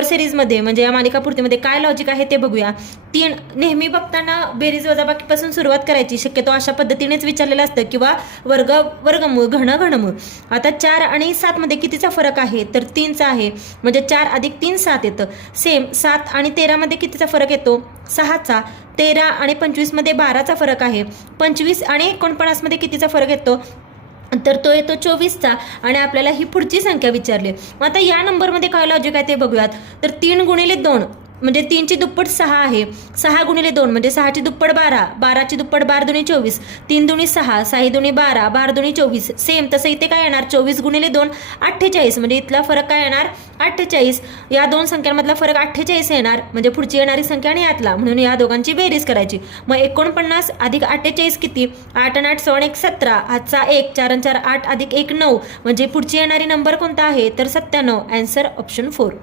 Number सिरीजमध्ये म्हणजे या मालिकापूर्तीमध्ये काय लॉजिक आहे ते बघूया. 3 नेहमी बघताना बेरीज वजाबाकीपासून सुरुवात करायची, शक्यतो अशा पद्धतीनेच विचारलेलं असतं, किंवा वर्गमूळ घनमूळ. आता 4 आणि 7 मध्ये कितीचा फरक आहे, तर 3चा आहे, म्हणजे 4 अधिक 3 7 येतं. सेम 7 आणि 13 मध्ये कितीचा फरक येतो, 6चा. 13 आणि 25 मध्ये 12चा फरक आहे. 25 आणि 49 मध्ये कितीचा फरक येतो, तर तो येतो 24चा. आणि आपल्याला ही पुढची संख्या विचारली. मग आता या नंबरमध्ये काय लॉजिक आहे ते बघूयात. तर 3 गुणिले 2 म्हणजे 3ची दुप्पट 6 आहे. 6 गुणिले 2 म्हणजे 6ची दुप्पट 12. 12ची दुप्पट 12 दुनी 24. 3 दुनी 6, 6 दुनी 12, 12 दुनी 24. सेम तसं इथे काय येणार, 24 गुणिले 2 48. म्हणजे इथला फरक काय येणार, 48. या दोन संख्यांमधला फरक 48 येणार, म्हणजे पुढची येणारी संख्या आणि यातला, म्हणून या दोघांची बेरीज करायची. मग 49 अधिक 48 किती, 8 आणि 8 16 1 17. हातचा 1, 4 आणि 4 8 अधिक 1 9. म्हणजे पुढची येणारी नंबर कोणता आहे, तर 97. Answer option 4.